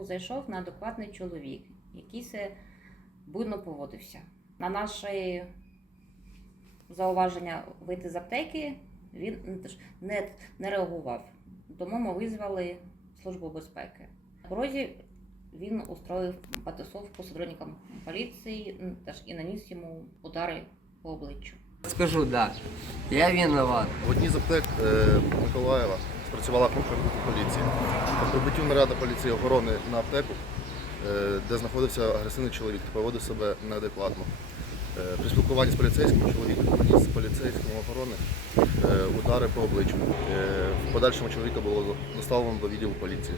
аптеку зайшов неадекватний чоловік, який се буйно поводився. На наше зауваження вийти з аптеки він не, не реагував. Тому ми визвали Службу безпеки. На порозі він устроїв потасовку з сотрудником поліції м, теж і наніс йому удари по обличчю. Скажу, да. Я виноват. В одній з аптек е, Миколаєва спрацювала група поліції. По прибуттю наряду поліції охорони на аптеку, е, де знаходився агресивний чоловік, поводив себе неадекватно. Е, При спілкуванні з поліцейським чоловік наніс поліцейському охорони е, удари по обличчю. Е, В подальшому чоловіка було доставлено до відділу поліції.